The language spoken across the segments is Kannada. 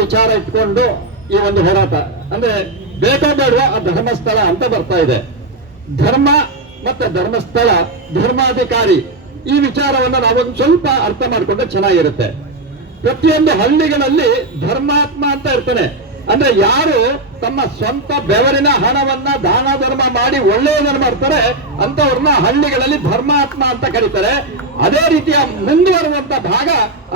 ವಿಚಾರ ಇಟ್ಕೊಂಡು ಈ ಒಂದು ಹೋರಾಟ. ಅಂದ್ರೆ ಬೇಕೋ ಬೇಡವೋ ಆ ಧರ್ಮಸ್ಥಳ ಅಂತ ಬರ್ತಾ ಇದೆ. ಧರ್ಮ ಮತ್ತೆ ಧರ್ಮಸ್ಥಳ, ಧರ್ಮಾಧಿಕಾರಿ ಈ ವಿಚಾರವನ್ನ ನಾವೊಂದು ಸ್ವಲ್ಪ ಅರ್ಥ ಮಾಡಿಕೊಂಡ್ರೆ ಚೆನ್ನಾಗಿರುತ್ತೆ. ಪ್ರತಿಯೊಂದು ಹಳ್ಳಿಗಳಲ್ಲಿ ಧರ್ಮಾತ್ಮ ಅಂತ ಇರ್ತಾನೆ. ಅಂದ್ರೆ ಯಾರು ತಮ್ಮ ಸ್ವಂತ ಬೆವರಿನ ಹಣವನ್ನ ದಾನ ಧರ್ಮ ಮಾಡಿ ಒಳ್ಳೆಯದನ್ನು ಮಾಡ್ತಾರೆ ಅಂತವ್ರನ್ನ ಹಳ್ಳಿಗಳಲ್ಲಿ ಧರ್ಮಾತ್ಮ ಅಂತ ಕರೀತಾರೆ. ಅದೇ ರೀತಿಯ ಮುಂದುವರೆದಂತ ಭಾಗ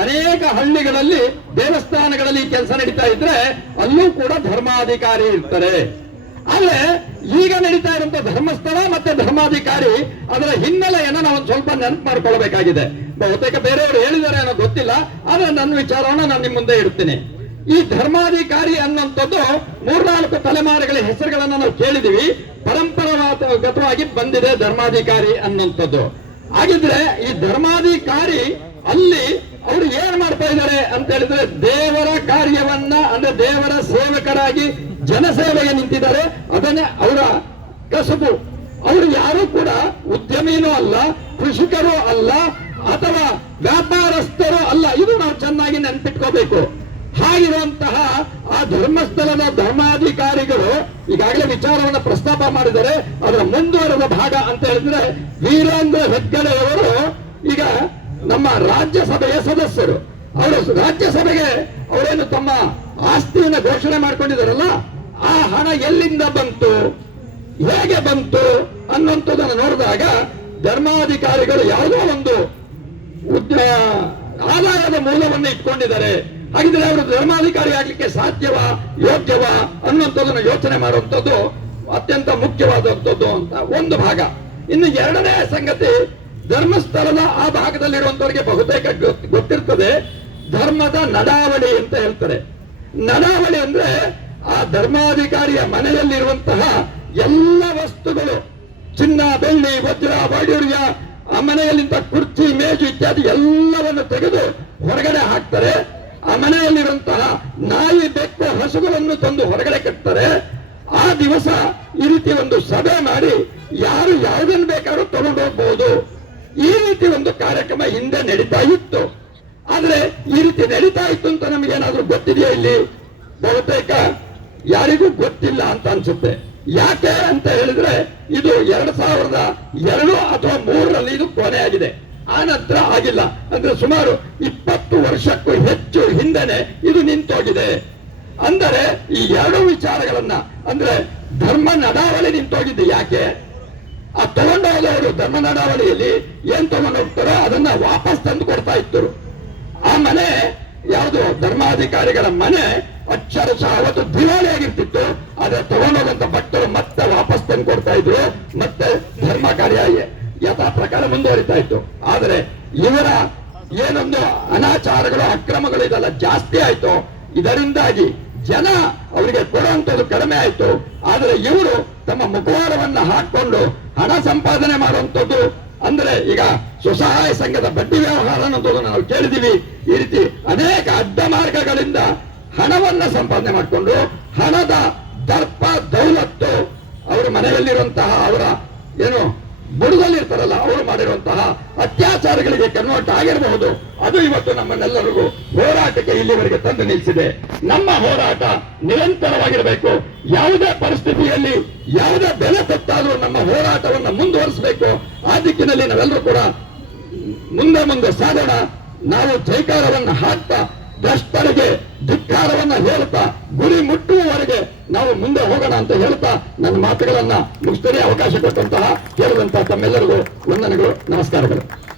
ಅನೇಕ ಹಳ್ಳಿಗಳಲ್ಲಿ ದೇವಸ್ಥಾನಗಳಲ್ಲಿ ಕೆಲಸ ನಡೀತಾ ಇದ್ರೆ ಅಲ್ಲೂ ಕೂಡ ಧರ್ಮಾಧಿಕಾರಿ ಇರ್ತಾರೆ. ಆದ್ರೆ ಈಗ ನಡೀತಾ ಇರುವಂತ ಧರ್ಮಸ್ಥಳ ಮತ್ತೆ ಧರ್ಮಾಧಿಕಾರಿ ಅದರ ಹಿನ್ನೆಲೆಯನ್ನ ನಾವು ಸ್ವಲ್ಪ ನೆನಪು ಮಾಡ್ಕೊಳ್ಬೇಕಾಗಿದೆ. ಬಹುತೇಕ ಬೇರೆಯವರು ಹೇಳಿದ್ದಾರೆ ಅನ್ನೋ ಗೊತ್ತಿಲ್ಲ, ಆದ್ರೆ ನನ್ನ ವಿಚಾರವನ್ನ ನಾನು ನಿಮ್ಮ ಮುಂದೆ ಇಡ್ತೀನಿ. ಈ ಧರ್ಮಾಧಿಕಾರಿ ಅನ್ನುವಂಥದ್ದು ಮೂರ್ನಾಲ್ಕು ತಲೆಮಾರುಗಳ ಹೆಸರುಗಳನ್ನ ನಾವು ಕೇಳಿದೀವಿ ಪರಂಪರಾಗತವಾಗಿ ಬಂದಿದೆ ಧರ್ಮಾಧಿಕಾರಿ ಅನ್ನುವಂಥದ್ದು. ಹಾಗಿದ್ರೆ ಈ ಧರ್ಮಾಧಿಕಾರಿ ಅಲ್ಲಿ ಅವರು ಏನ್ ಮಾಡ್ತಾ ಇದ್ದಾರೆ ಅಂತ ಹೇಳಿದ್ರೆ ದೇವರ ಕಾರ್ಯವನ್ನ, ಅಂದ್ರೆ ದೇವರ ಸೇವಕರಾಗಿ ಜನಸೇವೆಗೆ ನಿಂತಿದ್ದಾರೆ. ಅದನ್ನೇ ಅವರ ಕಸುಬು. ಅವರು ಯಾರು ಕೂಡ ಉದ್ಯಮಿನೂ ಅಲ್ಲ, ಕೃಷಿಕರು ಅಲ್ಲ, ಅಥವಾ ವ್ಯಾಪಾರಸ್ಥರು ಅಲ್ಲ. ಇದು ನಾವು ಚೆನ್ನಾಗಿ ನೆನ್ಪಿಟ್ಕೋಬೇಕು. ಹಾಗಿರುವಂತಹ ಆ ಧರ್ಮಸ್ಥಳದ ಧರ್ಮಾಧಿಕಾರಿಗಳು ಈಗಾಗಲೇ ವಿಚಾರವನ್ನ ಪ್ರಸ್ತಾಪ ಮಾಡಿದರೆ ಅದರ ಮುಂದುವರೆದ ಭಾಗ ಅಂತ ಹೇಳಿದ್ರೆ ವೀರೇಂದ್ರ ಹೆಗ್ಗಡೆಯವರು ಈಗ ನಮ್ಮ ರಾಜ್ಯಸಭೆಯ ಸದಸ್ಯರು. ಅವರು ರಾಜ್ಯಸಭೆಗೆ ಅವರೇನು ತಮ್ಮ ಆಸ್ತಿಯನ್ನ ಘೋಷಣೆ ಮಾಡಿಕೊಂಡಿದ್ದಾರಲ್ಲ, ಆ ಹಣ ಎಲ್ಲಿಂದ ಬಂತು, ಹೇಗೆ ಬಂತು ಅನ್ನುವಂಥದ್ದನ್ನು ನೋಡಿದಾಗ ಧರ್ಮಾಧಿಕಾರಿಗಳು ಯಾವುದೋ ಒಂದು ಆದಾಯದ ಮೂಲವನ್ನು ಇಟ್ಕೊಂಡಿದ್ದಾರೆ. ಹಾಗಿದ್ರೆ ಅವರು ಧರ್ಮಾಧಿಕಾರಿ ಆಗ್ಲಿಕ್ಕೆ ಸಾಧ್ಯವಾ, ಯೋಗ್ಯವಾ ಅನ್ನುವಂಥದ್ದನ್ನು ಯೋಚನೆ ಮಾಡುವಂಥದ್ದು ಅತ್ಯಂತ ಮುಖ್ಯವಾದಂಥದ್ದು ಅಂತ ಒಂದು ಭಾಗ. ಇನ್ನು ಎರಡನೇ ಸಂಗತಿ, ಧರ್ಮಸ್ಥಳದ ಆ ಭಾಗದಲ್ಲಿರುವಂತವರಿಗೆ ಬಹುತೇಕ ಗೊತ್- ಗೊತ್ತಿರ್ತದೆ. ಧರ್ಮದ ನಡಾವಳಿ ಅಂತ ಹೇಳ್ತಾರೆ. ನಡಾವಳಿ ಅಂದ್ರೆ ಆ ಧರ್ಮಾಧಿಕಾರಿಯ ಮನೆಯಲ್ಲಿರುವಂತಹ ಎಲ್ಲ ವಸ್ತುಗಳು, ಚಿನ್ನ, ಬೆಳ್ಳಿ, ವಜ್ರ ವೈಡೂರ್ಯ ಆ ಮನೆಯಲ್ಲಿಂದ ಕುರ್ಚಿ, ಮೇಜು ಇತ್ಯಾದಿ ಎಲ್ಲವನ್ನು ತೆಗೆದು ಹೊರಗಡೆ ಹಾಕ್ತಾರೆ. ನಾಯಿ ಬೆಕ್ಕು ಹಸುಗಳನ್ನು ತಂದು ಹೊರಗಡೆ ಕಟ್ತಾರೆ. ಆ ದಿವಸ ಈ ರೀತಿ ಒಂದು ಸಭೆ ಮಾಡಿ ಯಾರು ಯಾವುದನ್ನು ಬೇಕಾದ್ರೂ ತಗೊಂಡೋಗ್ಬಹುದು ಈ ರೀತಿ ಒಂದು ಕಾರ್ಯಕ್ರಮ ಹಿಂದೆ ನಡೀತಾ ಇತ್ತು. ಆದ್ರೆ ಈ ರೀತಿ ನಡೀತಾ ಇತ್ತು ಅಂತ ನಮಗೇನಾದ್ರೂ ಗೊತ್ತಿದೆಯಾ ಇಲ್ಲಿ? ಬಹುತೇಕ ಯಾರಿಗೂ ಗೊತ್ತಿಲ್ಲ ಅಂತ ಅನ್ಸುತ್ತೆ. ಯಾಕೆ ಅಂತ ಹೇಳಿದ್ರೆ ಇದು ಎರಡ್ ಸಾವಿರದ ಎರಡು ಅಥವಾ ಮೂರರಲ್ಲಿ ಇದು ಕೊನೆಯಾಗಿದೆ. ಆ ನಂತರ ಆಗಿಲ್ಲ. ಅಂದ್ರೆ ಸುಮಾರು ಇಪ್ಪತ್ತು ವರ್ಷಕ್ಕೂ ಹೆಚ್ಚು ಹಿಂದೆನೆ ಇದು ನಿಂತೋಗಿದೆ. ಅಂದರೆ ಈ ಎರಡು ವಿಚಾರಗಳನ್ನ, ಅಂದ್ರೆ ಧರ್ಮ ನಡಾವಳಿ ನಿಂತೋಗಿದ್ದು ಯಾಕೆ? ಆ ತಗೊಂಡೋದವರು ಧರ್ಮ ನಡಾವಳಿಯಲ್ಲಿ ಏನ್ ತಗೊಂಡು ಹೋಗ್ತಾರೋ ಅದನ್ನ ವಾಪಸ್ ತಂದು ಕೊಡ್ತಾ ಇತ್ತು ಆ ಮನೆ ಯಾವುದು ಧರ್ಮಾಧಿಕಾರಿಗಳ ಮನೆ, ಅಕ್ಷರಶಃ ಅವತ್ತು ದಿವಾಳಿ ಆಗಿರ್ತಿತ್ತು ಆದ್ರೆ ತಗೊಂಡೋಗಂತ ಭಕ್ತರು ಮತ್ತೆ ವಾಪಸ್ ತಂದು ಕೊಡ್ತಾ ಇದ್ರು. ಮತ್ತೆ ಧರ್ಮ ಕಾರ್ಯ ಯಥಾ ಪ್ರಕಾರ ಮುಂದುವರಿತಾ ಇತ್ತು. ಆದರೆ ಇವರ ಏನೊಂದು? ಅನಾಚಾರಗಳು ಅಕ್ರಮಗಳು ಇದೆಲ್ಲ ಜಾಸ್ತಿ ಆಯ್ತು. ಇದರಿಂದಾಗಿ ಜನ ಅವರಿಗೆ ಕೊಡುವಂಥದ್ದು ಕಡಿಮೆ ಆಯ್ತು. ಆದ್ರೆ ಇವರು ತಮ್ಮ ಮುಖವಾಡವನ್ನ ಹಾಕೊಂಡು ಹಣ ಸಂಪಾದನೆ ಮಾಡುವಂಥದ್ದು, ಅಂದ್ರೆ ಈಗ ಸ್ವಸಹಾಯ ಸಂಘದ ಬಡ್ಡಿ ವ್ಯವಹಾರ ಅನ್ನೋದನ್ನು ನಾವು ಕೇಳಿದೀವಿ ಈ ರೀತಿ ಅನೇಕ ಅಡ್ಡ ಮಾರ್ಗಗಳಿಂದ ಹಣವನ್ನ ಸಂಪಾದನೆ ಮಾಡಿಕೊಂಡು ಹಣದ ದರ್ಪ, ದೌಲತ್ತು, ಅವರ ಮನೆಯಲ್ಲಿರುವಂತಹ ಅವರ ಏನು ಬುಡದಲ್ಲಿರ್ತಾರಲ್ಲ ಅವರು ಮಾಡಿರುವಂತಹ ಅತ್ಯಾಚಾರಗಳಿಗೆ ಕನ್ವರ್ಟ್ ಆಗಿರಬಹುದು. ಅದು ಇವತ್ತು ನಮ್ಮನ್ನೆಲ್ಲರಿಗೂ ಹೋರಾಟಕ್ಕೆ ಇಲ್ಲಿವರೆಗೆ ತಂದು ನಿಲ್ಲಿಸಿದೆ. ನಮ್ಮ ಹೋರಾಟ ನಿರಂತರವಾಗಿರಬೇಕು. ಯಾವುದೇ ಪರಿಸ್ಥಿತಿಯಲ್ಲಿ ಯಾವುದೇ ಬೆಲೆ ತಪ್ಪಾದರೂ ನಮ್ಮ ಹೋರಾಟವನ್ನು ಮುಂದುವರಿಸಬೇಕು. ಆ ದಿಕ್ಕಿನಲ್ಲಿ ನಾವೆಲ್ಲರೂ ಕೂಡ ಮುಂದೆ ಮುಂದೆ ಸಾಗೋಣ. ನಾವು ಜೈಕಾರವನ್ನು ಹಾಕ್ತಾ, ಭ್ರಷ್ಟರಿಗೆ ಧಿಕ್ಕಾರವನ್ನ ಹೇಳ್ತಾ ಗುರಿ ಮುಟ್ಟುವವರೆಗೆ ನಾವು ಮುಂದೆ ಹೋಗೋಣ ಅಂತ ಹೇಳ್ತಾ ನನ್ನ ಮಾತುಗಳನ್ನ ಮುಗಿಸ್ತೇನೆ ಅವಕಾಶ ಕೊಟ್ಟಂತಹ ಕೇಳಿದಂತಹ ತಮ್ಮೆಲ್ಲರಿಗೂ ವಂದನೆಗಳು. ನಮಸ್ಕಾರಗಳು.